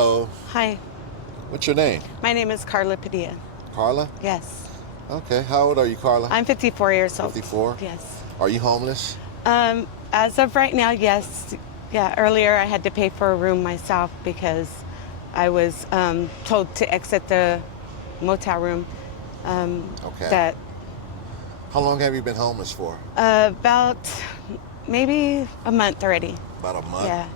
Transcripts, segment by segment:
Hello. Hi, What's your name? my name is Carla Padilla. Carla? Yes, Okay. How old are you, Carla? I'm 54 years old. 54? Yes. Are you homeless? As of right now, yes. Yeah, earlier I had to pay for a room myself because I was told to exit the motel room. Okay. That How long have you been homeless for? about maybe a month already. About a month? Yeah.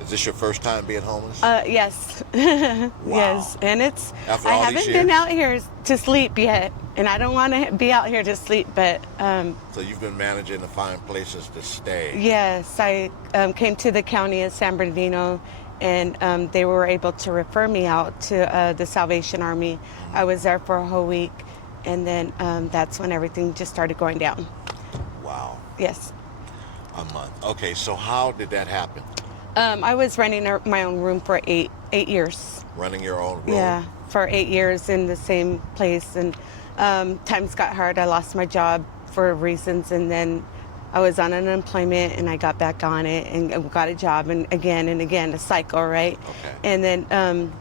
Is this your first time being homeless? Yes. Wow. Yes, and After I all haven't these been years? out here to sleep yet, and I don't want to be out here to sleep, but So you've been managing to find places to stay. yes, I came to the county of San Bernardino, and they were able to refer me out to the Salvation Army. I was there for a whole week, and then that's when everything just started going down. Wow. Yes. A month. Okay, so how did that happen? I was renting my own room for eight years. Running your own room? Yeah, for 8 years in the same place, and times got hard. I lost my job for reasons, and then I was on unemployment, and I got back on it and got a job, and again, a cycle, right? Okay. And then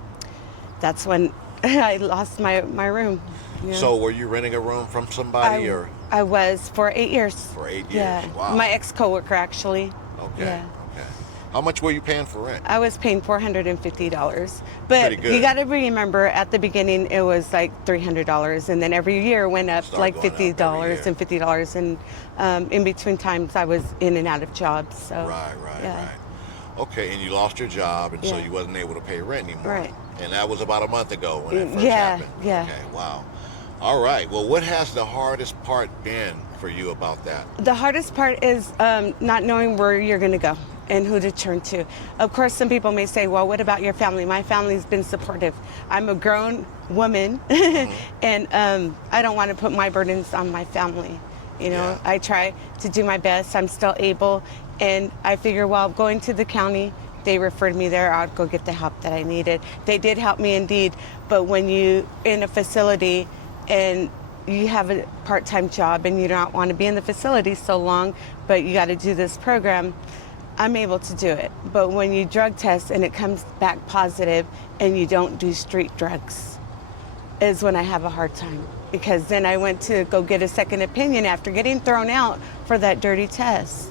that's when I lost my room. Yeah. So were you renting a room from somebody or I was for 8 years. for 8 years? Yeah, Wow. my ex-coworker actually. Okay. Yeah. Okay. How much were you paying for rent? I was paying $450, but Pretty good. you got to remember at the beginning it was like $300, and then every year went up Started like going up every $50 year. and $50, and in between times I was in and out of jobs. So Right. yeah. Right. Okay, and you lost your job, and so Yeah. you wasn't able to pay rent anymore. Right. And that was about a month ago when that first Yeah, happened. yeah. Okay, wow. All right. Well, what has the hardest part been for you about that? The hardest part is not knowing where you're going to go and who to turn to. Of course, some people may say, well, what about your family? My family's been supportive. I'm a grown woman, and I don't want to put my burdens on my family. You know, Yeah. I try to do my best. I'm still able, and I figure, well, going to the county, they referred me there. I'd go get the help that I needed. They did help me indeed, but when you in a facility and you have a part-time job and you don't want to be in the facility so long, but you got to do this program, I'm able to do it. But when you drug test and it comes back positive and you don't do street drugs, is when I have a hard time. Because then I went to go get a second opinion after getting thrown out for that dirty test.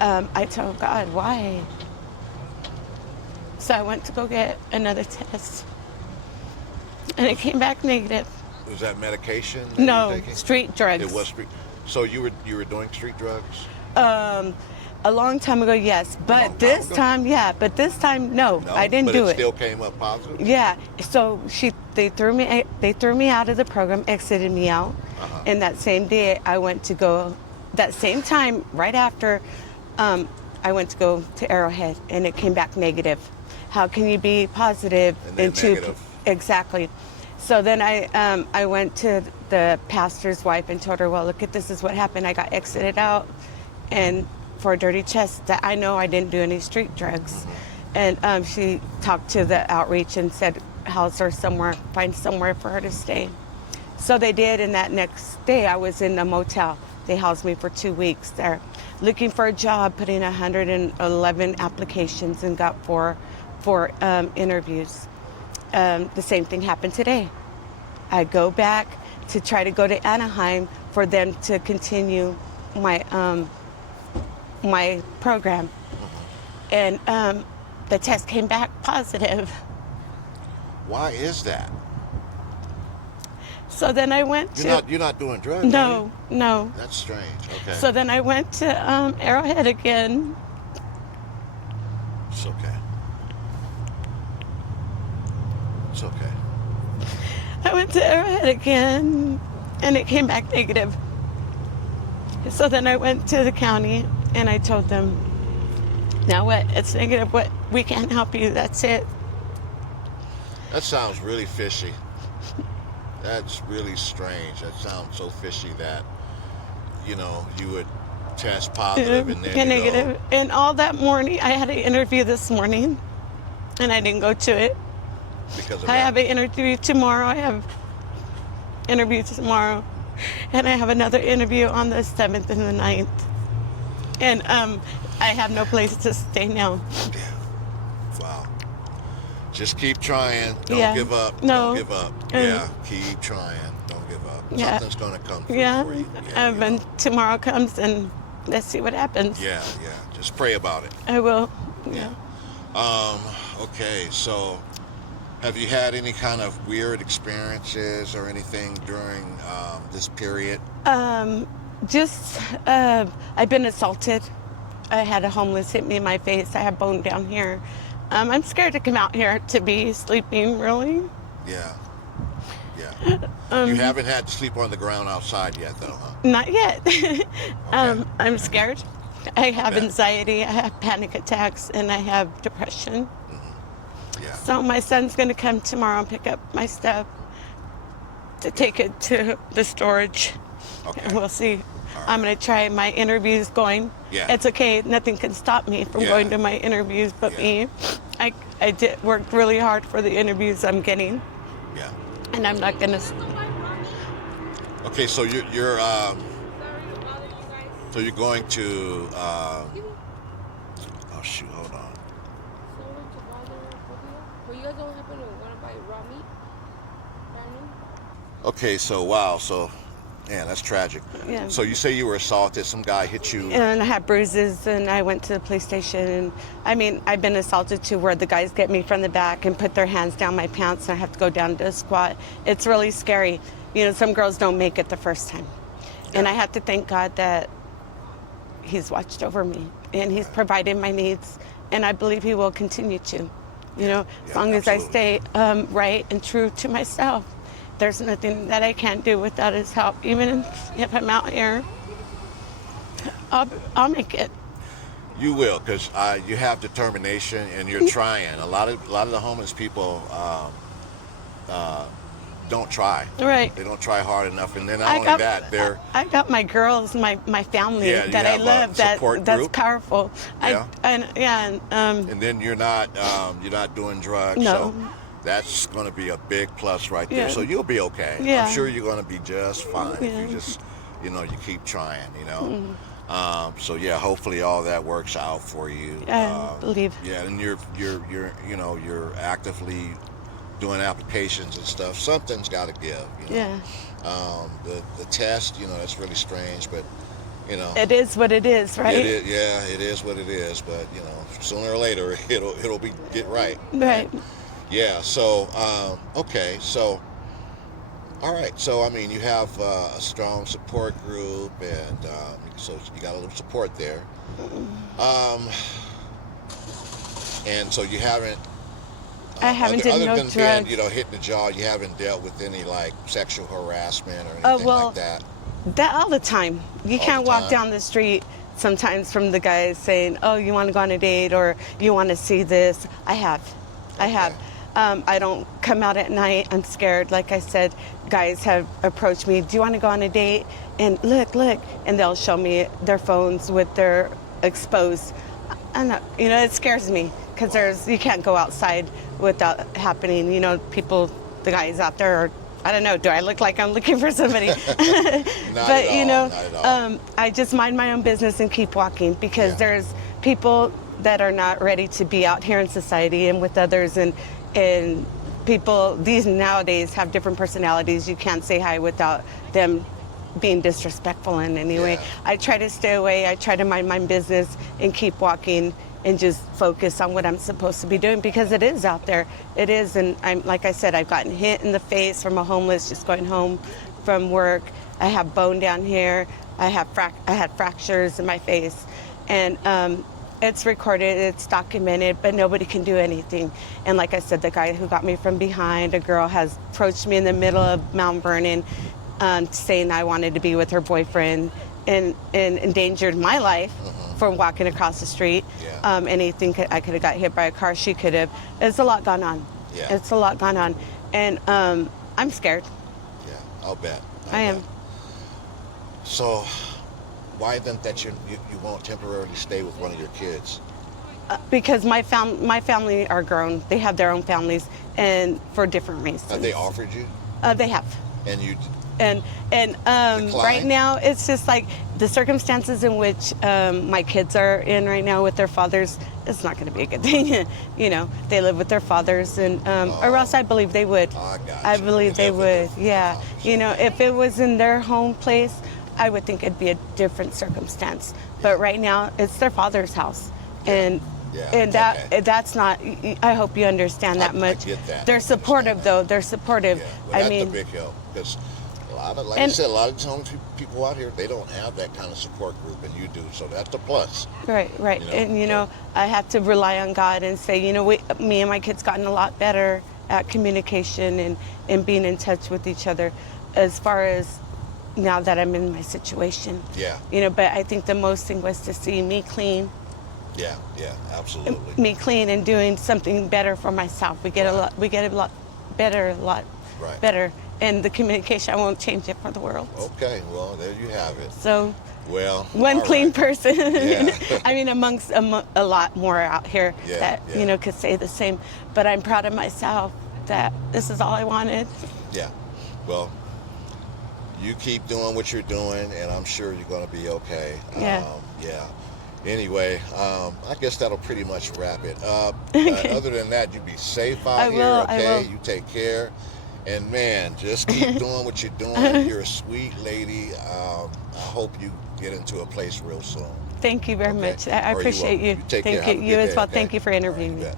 I told God, why? So I went to go get another test, and it came back negative. Was that medication? That No, you were taking? street drugs. It was street. So you were doing street drugs? A long time ago, yes, long but time this ago? time, yeah, but this time, no, I didn't but do it. it. Still came up positive. Yeah, so they threw me out of the program, exited me out, and that same day I went to go. That same time, right after, I went to go to Arrowhead, and it came back negative. How can you be positive And then negative. Exactly. So then I went to the pastor's wife and told her, well, look at this is what happened. I got exited out, and for a dirty chest that I know I didn't do any street drugs. And she talked to the outreach and said, house her somewhere, find somewhere for her to stay. So they did, and that next day I was in a motel. They housed me for 2 weeks there, looking for a job, put in 111 applications and got four interviews. The same thing happened today. I go back to try to go to Anaheim for them to continue my my program, and the test came back positive. Why is that? So then I went to You're not doing drugs. are no. you? That's strange. Okay. So then I went to Arrowhead again. It's okay. It's okay. I went to Arrowhead again, and it came back negative. So then I went to the county, and I told them, now what? It's negative. What? We can't help you. That's it. That sounds really fishy. That's really strange. That sounds so fishy that, you would test positive and then Get negative. And all that morning, I had an interview this morning, and I didn't go to it. because of I that. have an interview tomorrow. And I have another interview on the 7th and the 9th. And I have no place to stay now. Wow. Just keep trying. Don't Yeah. give up. No. Don't give up. And- Yeah, keep trying. Don't give up. Yeah. Something's gonna come through Yeah. for you. Yeah, you And know. tomorrow comes and let's see what happens. Yeah. Just pray about it. I will. Yeah. Okay, so have you had any kind of weird experiences or anything during this period? I've been assaulted. I had a homeless hit me in my face. I have bone down here. I'm scared to come out here to be sleeping, really. Yeah. You haven't had to sleep on the ground outside yet, though, huh? Not yet. I'm scared. I have bet. anxiety, I have panic attacks, and I have depression. Yeah. So my son's going to come tomorrow and pick up my stuff to take it to the storage. Okay. And we'll see. All I'm right. going to try my interviews going. Yeah. It's okay. Nothing can stop me from Yeah. going to my interviews but Yeah. me. I did work really hard for the interviews I'm getting, Yeah. and I'm not going to. Okay, so you're so you're going to oh shoot, hold on. But you guys don't happen to want to buy raw meat? Random? Okay, so wow, so man, that's tragic. Yeah. So you say you were assaulted, some guy hit you. And I had bruises, and I went to the police station. And I mean, I've been assaulted too, where the guys get me from the back and put their hands down my pants, and I have to go down to a squat. It's really scary. You know, some girls don't make it the first time. And I have to thank God that He's watched over me, and He's provided my needs, and I believe He will continue to. You know, as long as I stay right and true to myself, there's nothing that I can't do without His help. Even if I'm out here, I'll make it. You will, because you have determination and you're trying. A lot of the homeless people don't try. Right. They don't try hard enough, and then not only that, they're I got my girls, my family Yeah, you that I have a love. support That's group? powerful. Yeah. And then you're not doing drugs. No. So that's going to be a big plus right there. Yeah. So you'll be okay. Yeah. I'm sure you're going to be just fine if Yeah. you just you keep trying. So yeah, hopefully all that works out for you. I believe. Yeah, and you're actively doing applications and stuff. Something's got to give. Yeah. The test, that's really strange, but It is what it is, right? it is, yeah, it is what it is. But sooner or later it'll get right. Right. Yeah. So okay. So all right. So I mean, you have a strong support group, and so you got a little support there. And so you haven't. I haven't done other no than drugs. being, hitting the jaw, you haven't dealt with any like sexual harassment or anything like that. That all the time. You All can't the walk time? down the street sometimes from the guys saying, "Oh, you want to go on a date," or "You want to see this." I have. I don't come out at night. I'm scared. Like I said, guys have approached me. "Do you want to go on a date?" And look, and they'll show me their phones with their exposed. And it scares me because you can't go outside without happening. The guys out there are, I don't know, do I look like I'm looking for somebody? Not at all. I just mind my own business and keep walking because Yeah. there's people that are not ready to be out here in society and with others, and people these nowadays have different personalities. You can't say hi without them being disrespectful in any way. Yeah. I try to stay away. I try to mind my business and keep walking and just focus on what I'm supposed to be doing because it is out there. It is, and like I said, I've gotten hit in the face from a homeless just going home from work. I have bone down here. I had fractures in my face, and it's recorded, it's documented, but nobody can do anything. And like I said, the guy who got me from behind, a girl has approached me in the middle of Mount Vernon, saying I wanted to be with her boyfriend, and endangered my life from walking across the street. Yeah. Anything I could have got hit by a car, she could have. It's a lot gone on. Yeah. It's a lot gone on, and I'm scared. Yeah, I'll bet. I am. So, why then that you won't temporarily stay with one of your kids? Because my family are grown. They have their own families, and for different reasons. Have they offered you? They have. And you And right Decline? now it's just like the circumstances in which my kids are in right now with their fathers. It's not going to be a good thing. You know, they live with their fathers, and or else I believe they would. I got I you. believe they live with would. their Yeah. fathers. You know, Okay. if it was in their home place, I would think it'd be a different circumstance. But right now, it's their father's house, Yeah. and Yeah, and okay. that's not. I hope you understand that I much. get that. They're I supportive, understand though. that. They're supportive. Yeah, well, I that's mean, a big help because a lot of, like And- you said, a lot of times people out here they don't have that kind of support group, and you do, so that's a plus. right, right. You know, And you so- know, I have to rely on God and say, you know, me and my kids gotten a lot better at communication and being in touch with each other, as far as now that I'm in my situation. Yeah, You know, but I think the most thing was to see me clean, yeah, absolutely. me clean and doing something better for myself. We get Right. we get a lot better, Right. better. And the communication, I won't change it for the world. Okay, well, there you have it. So Well, one all clean right. person. Yeah. I mean, amongst a lot more out here Yeah, that yeah. you know could say the same. But I'm proud of myself that this is all I wanted. Yeah. Well, you keep doing what you're doing, and I'm sure you're going to be okay. Yeah. Yeah. Anyway, I guess that'll pretty much wrap it up. Okay. Other than that, you be safe out I here, will, I okay? will. You take care. And man, just keep doing what you're doing. You're a sweet lady. I hope you get into a place real soon. Thank you very Okay? much. I Or appreciate will. you. You take care. Thank Have you. a You good as day, well. okay? Thank you for All right, interviewing you me. bet.